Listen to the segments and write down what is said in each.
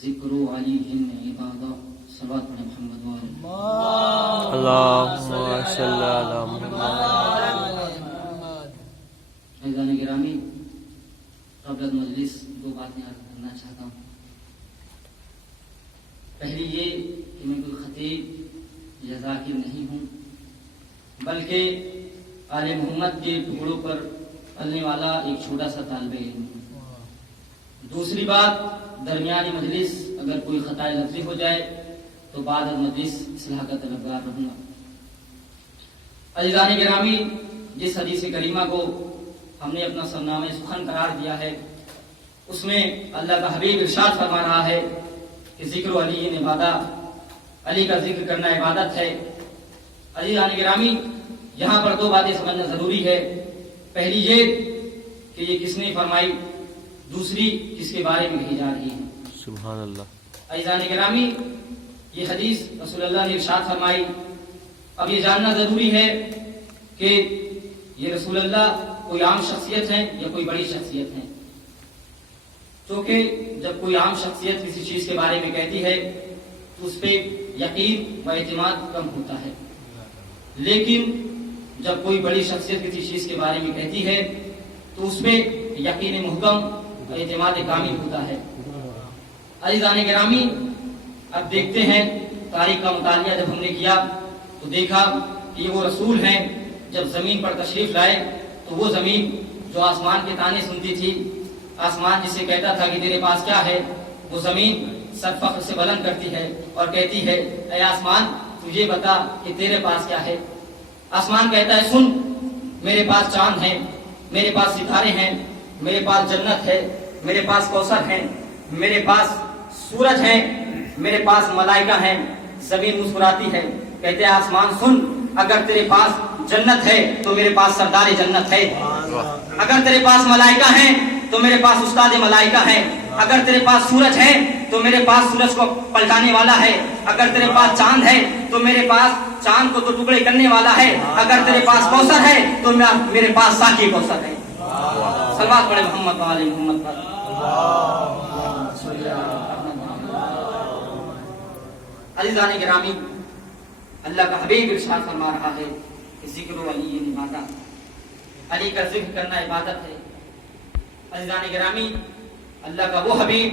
ذکر علیہم عبادہ صلوات پڑھیں محمد والے اللہم صلی علی محمد۔ عزیزان گرامی، قبل مجلس دو باتیں عرض کرنا چاہتا ہوں۔ پہلی یہ کہ میں کوئی خطیب یا ذاکر نہیں ہوں، بلکہ آل محمد کے ٹکڑوں پر پلنے والا ایک چھوٹا سا طالب علم ہوں۔ دوسری بات، درمیانی مجلس اگر کوئی خطا لفظی ہو جائے تو بعد از مجلس اصلاح کا طلبگار رہوں گا۔ عزیزان گرامی، جس حدیث کریمہ کو ہم نے اپنا سرنامہ سخن قرار دیا ہے، اس میں اللہ کا حبیب ارشاد فرما رہا ہے کہ ذکر علی عبادہ، علی کا ذکر کرنا عبادت ہے۔ عزیزان گرامی، یہاں پر دو باتیں سمجھنا ضروری ہے۔ پہلی یہ کہ یہ کس نے فرمائی، دوسری کس کے بارے میں کہی جا رہی ہے۔ سبحان اللہ۔ عزیزان گرامی، یہ حدیث رسول اللہ نے ارشاد فرمائی۔ اب یہ جاننا ضروری ہے کہ یہ رسول اللہ کوئی عام شخصیت ہے یا کوئی بڑی شخصیت ہے۔ کیونکہ جب کوئی عام شخصیت کسی چیز کے بارے میں کہتی ہے تو اس پہ یقین و اعتماد کم ہوتا ہے، لیکن جب کوئی بڑی شخصیت کسی چیز کے بارے میں کہتی ہے تو اس پہ یقین محکم و اعتماد کامل ہوتا ہے۔ عزیزان گرامی، اب دیکھتے ہیں تاریخ کا مطالعہ جب ہم نے کیا تو دیکھا کہ یہ وہ رسول ہیں جب زمین پر تشریف لائے تو وہ زمین جو آسمان کے تانے سنتی تھی، آسمان جسے کہتا تھا کہ تیرے پاس کیا ہے، وہ زمین سر فخر سے بلند کرتی ہے اور کہتی ہے اے آسمان تجھے بتا کہ تیرے پاس کیا ہے۔ آسمان کہتا ہے سن، میرے پاس چاند ہے، میرے پاس ستارے ہیں، میرے پاس جنت ہے، میرے پاس کوثر ہے، میرے پاس سورج ہے، میرے پاس ملائکہ ہیں۔ زمین مسکراتی ہے، کہتے ہیں آسمان سن، اگر تیرے پاس جنت ہے تو میرے پاس سردار جنت ہے، اگر تیرے پاس ملائکہ ہیں تو میرے پاس استاد ملائکہ ہیں، اگر تیرے پاس سورج ہے تو میرے پاس سورج کو پلٹانے والا ہے، اگر تیرے پاس چاند ہے تو میرے پاس چاند کو تو ٹکڑے کرنے والا ہے، اگر تیرے پاس کوثر ہے تو میرے پاس ساقی کوثر ہے۔ صلوات پڑھیں محمد وعلی محمد پر۔ عزیزان گرامی، اللہ کا حبیب ارشاد فرما رہا ہے کہ ذکر علی عبادہ، علی کا ذکر کرنا عبادت ہے۔ عزیزان گرامی، اللہ کا وہ حبیب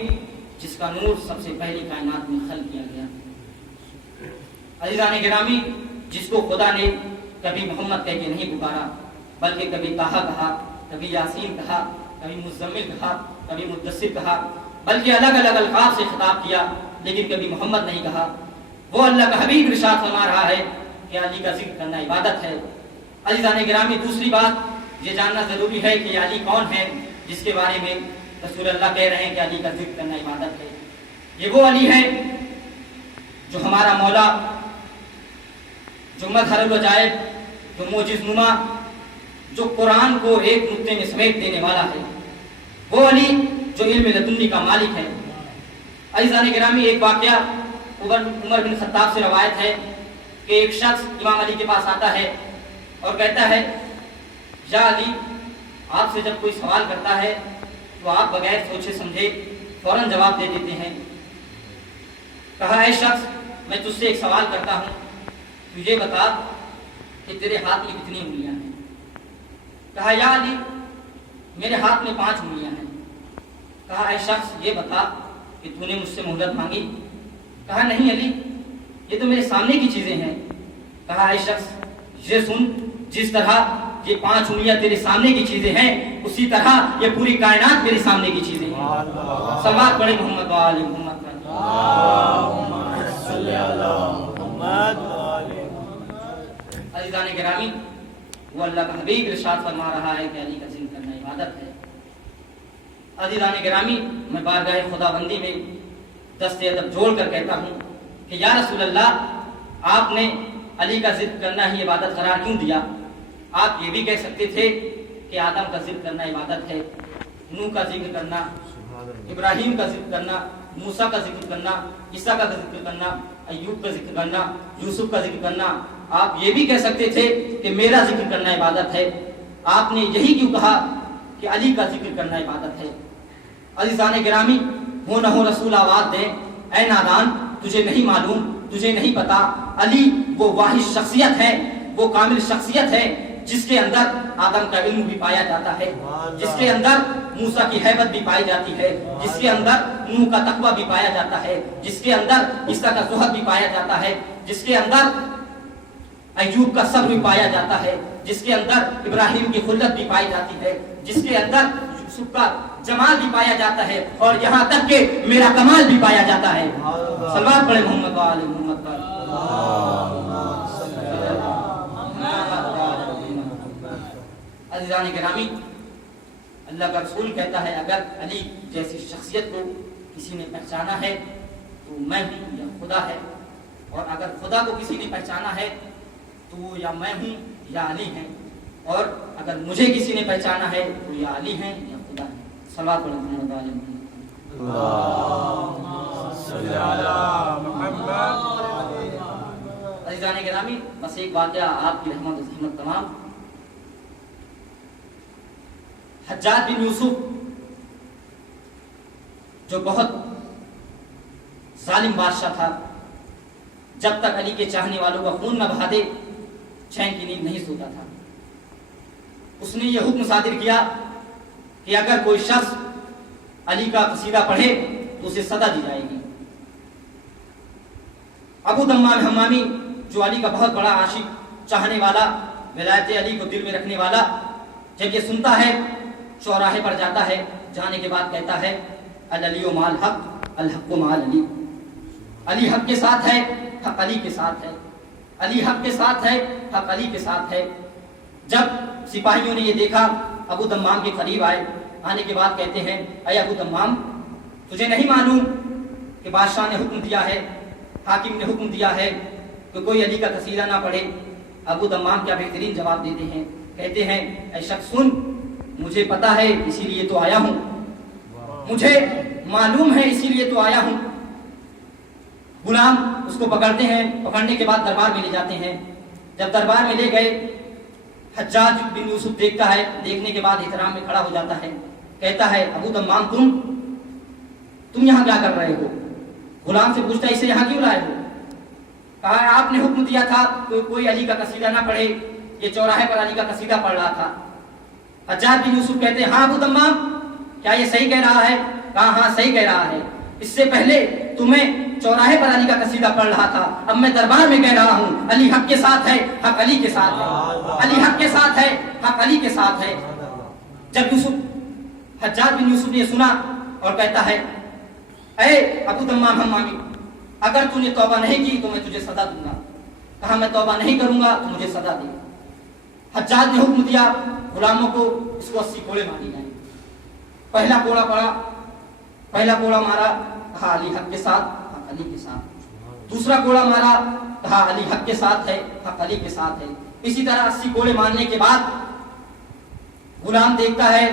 جس کا نور سب سے پہلی کائنات میں خلق کیا گیا۔ عزیزان گرامی، جس کو خدا نے کبھی محمد کہہ کے نہیں پکارا، بلکہ کبھی طٰہٰ کہا، کبھی یاسین کہا، کبھی مزمل کہا، کبھی مدثر کہا، بلکہ الگ الگ القاب سے خطاب کیا، لیکن کبھی محمد نہیں کہا۔ وہ اللہ کا حبیب ارشاد فرما رہا ہے کہ علی کا ذکر کرنا عبادت ہے۔ عزیزان گرامی، دوسری بات یہ جاننا ضروری ہے کہ علی کون ہے جس کے بارے میں رسول اللہ کہہ رہے ہیں کہ علی کا ذکر کرنا عبادت ہے۔ یہ وہ علی ہے جو ہمارا مولا، جو مظہر العجائب، جو معجز نما، جو قرآن کو ایک نقطے میں سمیٹ دینے والا ہے، وہ علی جو علم لدنی کا مالک ہے۔ عزیزان گرامی، ایک واقعہ عمر بن خطاب سے روایت ہے کہ ایک شخص امام علی کے پاس آتا ہے اور کہتا ہے یا علی، آپ سے جب کوئی سوال کرتا ہے تو آپ بغیر سوچے سمجھے فوراً جواب دے دیتے ہیں۔ کہا اے شخص، میں تجھ سے ایک سوال کرتا ہوں، تجھے بتا کہ تیرے ہاتھ میں کتنی انگلیاں ہیں؟ کہا یا علی، میرے ہاتھ میں 5 انگلیاں ہیں۔ کہا اے شخص، یہ بتا کہ تو نے مجھ سے مہلت مانگی؟ کہا نہیں علی، یہ تو میرے سامنے کی چیزیں ہیں۔ کہا اے شخص، یہ سن، جس طرح یہ 5 انگلیاں تیرے سامنے کی چیزیں ہیں، اسی طرح یہ پوری کائنات میرے سامنے کی چیزیں ہیں۔ صلوات پڑھیں محمد وعلی محمد پر۔ عزیزان گرامی، وہ اللہ کا حبیب ارشاد فرما رہا ہے کہ علی کا ذکر کرنا عبادت ہے۔ عزیزان گرامی، میں بارگاہ خداوندی میں دست ادب جوڑ کر کہتا ہوں کہ یا رسول اللہ، آپ نے علی کا ذکر کرنا ہی عبادت قرار کیوں دیا؟ آپ یہ بھی کہہ سکتے تھے کہ آدم کا ذکر کرنا عبادت ہے، نوح کا ذکر کرنا، ابراہیم کا ذکر کرنا، موسیٰ کا ذکر کرنا، عیسیٰ کا ذکر کرنا، ایوب کا ذکر کرنا، یوسف کا ذکر کرنا۔ آپ یہ بھی کہہ سکتے تھے کہ میرا ذکر کرنا عبادت ہے۔ آپ نے یہی کیوں کہا کہ علی کا ذکر کرنا عبادت ہے؟ عزیزان گرامی، وہ نہ ہو رسول آواز دے، اے نادان تجھے نہیں معلوم، تجھے نہیں پتا، علی وہ واحد شخصیت ہے، وہ کامل شخصیت ہے جس کے اندر آدم کا علم بھی پایا جاتا ہے، جس کے اندر موسیٰ کی ہیبت بھی پائی جاتی ہے، جس کے اندر نوح کا تقویٰ بھی پایا جاتا ہے، جس کے اندر عیسیٰ کا زہد بھی پایا جاتا ہے، جس کے اندر ایوب کا صبر بھی پایا جاتا ہے، جس کے اندر ابراہیم کی خلت بھی پائی جاتی ہے، جس کے اندر یوسف کا جمال بھی پایا جاتا ہے، اور یہاں تک کہ میرا کمال بھی پایا جاتا ہے۔ صلوات پڑھے محمد و آل محمد پر۔ عزیزان گرامی، اللہ کا رسول کہتا ہے اگر علی جیسی شخصیت کو کسی نے پہچانا ہے تو میں ہوں یا خدا ہے، اور اگر خدا کو کسی نے پہچانا ہے تو وہ یا میں ہوں یا علی ہیں، اور اگر مجھے کسی نے پہچانا ہے تو یا علی ہیں یا خدا ہے۔ صلوات پڑھیں محمد و آل محمد۔ اللہم صلی علی محمد۔ عزیزان گرامی، بس ایک واقعہ آپ کی رحمت و رحمت تمام۔ حجاج بن یوسف جو بہت ظالم بادشاہ تھا، جب تک علی کے چاہنے والوں کا خون نہ بہا دے چین کی نیند نہیں سوتا تھا۔ اس نے یہ حکم صادر کیا کہ اگر کوئی شخص علی کا قصیدہ پڑھے تو اسے سزا دی جائے گی۔ ابو دمام حمامی جو علی کا بہت بڑا عاشق، چاہنے والا، ولایت علی کو دل میں رکھنے والا، جب یہ سنتا ہے چوراہے پر جاتا ہے، جانے کے بعد کہتا ہے العلی مال حق الحق مال علی، علی حق کے ساتھ ہے، حق علی کے ساتھ ہے، علی حق کے ساتھ ہے، حق علی کے ساتھ ہے۔ جب سپاہیوں نے یہ دیکھا ابو دمام کے قریب آئے، آنے کے بعد کہتے ہیں اے ابو دمام تجھے نہیں معلوم کہ بادشاہ نے حکم دیا ہے، حاکم نے حکم دیا ہے کہ کوئی علی کا قصیدہ نہ پڑھے؟ ابو دمام کیا بہترین جواب دیتے ہیں، کہتے ہیں اے شخص سن، مجھے پتا ہے اسی لیے تو آیا ہوں، مجھے معلوم ہے اسی لیے تو آیا ہوں۔ غلام اس کو پکڑتے ہیں، پکڑنے کے بعد دربار میں لے جاتے ہیں۔ جب دربار میں لے گئے، حجاج بن یوسف دیکھتا ہے، دیکھنے کے بعد احترام میں کھڑا ہو جاتا ہے، کہتا ہے ابو دمام تم یہاں کیا کر رہے ہو؟ غلام سے پوچھتا ہے اسے یہاں کیوں لائے ہو؟ کہا آپ نے حکم دیا تھا کوئی علی کا قصیدہ نہ پڑھے، یہ چوراہے پر علی کا قصیدہ پڑھ رہا تھا۔ حجاج بن یوسف کہتے ہیں ہاں ابو دمام کیا یہ صحیح کہہ رہا ہے؟ کہا ہاں صحیح کہہ رہا ہے، اس سے پہلے تمہیں چوراہے پر علی کا قصیدہ پڑھ رہا تھا، اب میں دربار میں کہہ رہا ہوں علی حق کے ساتھ ہے، حق علی کے ساتھ ہے، علی حق کے ساتھ ہے، حق علی کے ساتھ ہے۔ جب حجاج بن یوسف نے یہ سنا اور کہتا ہے اے ابو دمام حمامی اگر تو نے توبہ نہیں کی تو میں تجھے سزا دوں گا۔ کہا میں توبہ نہیں کروں گا تو مجھے سزا دے۔ حجاج نے حکم دیا غلاموں کو اس کو 80 کوڑے مارے جائیں۔ پہلا کوڑا پڑا، پہلا کوڑا مارا، کہا علی حق کے ساتھ، حق علی کے ساتھ۔ دوسرا کوڑا مارا، کہا علی حق کے ساتھ ہے، حق علی کے ساتھ ہے۔ اسی طرح 80 کوڑے مارنے کے بعد غلام دیکھتا ہے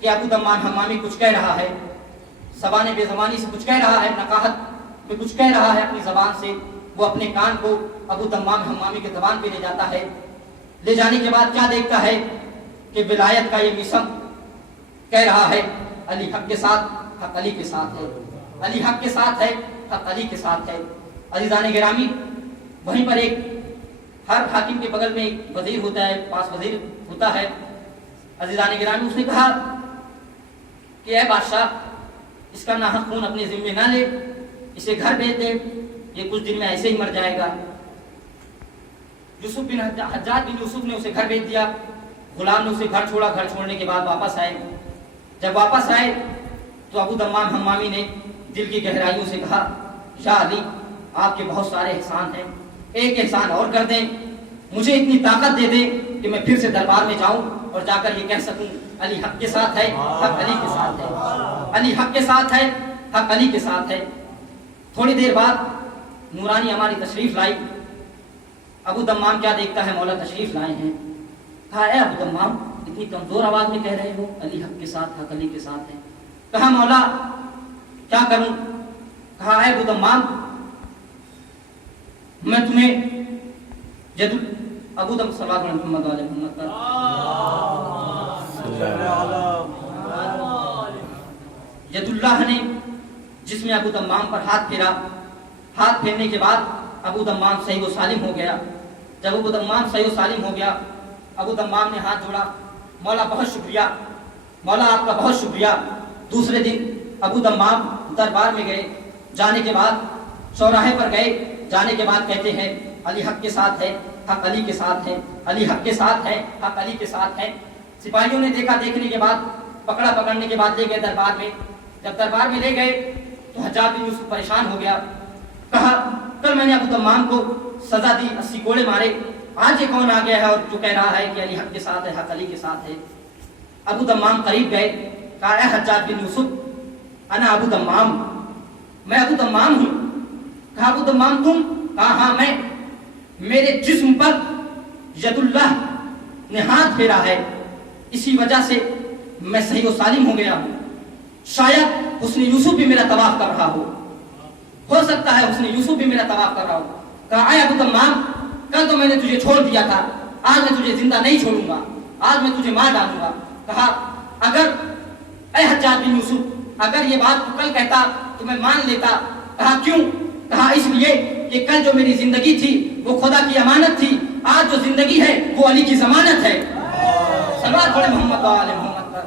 کہ ابو دمام حمامی کچھ کہہ رہا ہے، زبان بے زبانی سے کچھ کہہ رہا ہے، نقاہت میں کچھ کہہ رہا ہے اپنی زبان سے۔ وہ اپنے کان کو ابو دمام حمامی کے زبان پہ لے جاتا ہے۔ لے جانے کے بعد کیا دیکھتا ہے کہ ولایت کا یہ مسم کہہ رہا ہے علی حق کے ساتھ، حق علی کے ساتھ ہے، علی حق کے ساتھ ہے، حق علی کے ساتھ ہے۔ عزیزان گرامی، وہیں پر ایک ہر حاکم کے بغل میں ایک وزیر ہوتا ہے، پاس وزیر ہوتا ہے۔ عزیزان گرامی، اس نے کہا کہ اے بادشاہ اس کا ناحق خون اپنے ذمے نہ لے، اسے گھر بھیج دے، یہ کچھ دن میں ایسے ہی مر جائے گا۔ حجاج بن یوسف نے اسے گھر بھیج دیا۔ غلام نے اسے گھر چھوڑا، گھر چھوڑنے کے بعد واپس آئے۔ جب واپس آئے تو ابو دمام حمامی نے دل کی گہرائیوں سے کہا یا علی آپ کے بہت سارے احسان ہیں، ایک احسان اور کر دیں، مجھے اتنی طاقت دے دیں کہ میں پھر سے دربار میں جاؤں اور جا کر یہ کہہ سکوں علی حق کے ساتھ ہے، حق علی کے ساتھ ہے، علی حق کے ساتھ ہے، حق علی کے ساتھ ہے۔ تھوڑی دیر بعد نورانی ہماری تشریف لائی۔ ابو دمام کیا دیکھتا ہے مولا تشریف لائے ہیں۔ کہا اے ابو دمام اتنی کمزور آواز میں کہہ رہے ہو علی حق کے ساتھ، حق علی کے ساتھ ہے؟ کہا مولا کیا کروں؟ کہا اے ابو دمام میں تمہیں ابو دم صلی اللہ علیہ محمد پر ید اللہ نے جس میں ابو تمام پر ہاتھ پھیرا. ہاتھ پھیرنے کے بعد ابو تمام صحیح و سالم ہو گیا. جب ابو تمام صحیح و سالم ہو گیا, ابو تمام نے ہاتھ جوڑا, مولا بہت شکریہ, مولا آپ کا بہت شکریہ. دوسرے دن ابو تمام دربار میں گئے. جانے کے بعد چوراہے پر گئے. جانے کے بعد کہتے ہیں علی حق کے ساتھ ہے, حق علی کے ساتھ ہے, علی حق کے ساتھ ہے, حق علی کے ساتھ ہے. سپاہیوں نے دیکھا, دیکھنے کے بعد پکڑا, پکڑنے کے بعد لے گئے دربار میں. جب دربار میں لے گئے تو حجاج بن یوسف پریشان ہو گیا. کہا کل میں نے ابو تمام کو سزا دی, 80 کوڑے مارے, آج یہ کون آ گیا ہے اور جو کہہ رہا ہے کہ علی حق کے ساتھ ہے, حق علی کے ساتھ ہے. ابو تمام قریب گئے. کہا اے حجاج بن یوسف, انا ابو تمام, میں ابو تمام ہوں. کہا ابو تمام تم؟ کہا ہاں میں. میرے جسم پر ید اللہ نے ہاتھ پھیرا ہے, اسی وجہ سے میں صحیح و سالم ہو گیا ہوں. شاید حسن یوسف بھی میرا طواف کر رہا ہو سکتا ہے حسن یوسف بھی میرا طواف کر رہا ہو. کہا اے ابو تمام, کل تو میں نے تجھے چھوڑ دیا تھا, آج میں تجھے زندہ نہیں چھوڑوں گا, آج میں تجھے مار ڈالوں گا. کہا اگر اے حجاج بن یوسف اگر یہ بات تو کل کہتا تو میں مان لیتا. کہا کیوں؟ کہا اس لیے کہ کل جو میری زندگی تھی وہ خدا کی امانت تھی, آج جو زندگی ہے وہ علی کی ضمانت ہے. صلوات پڑھیں محمد و آل محمد پر.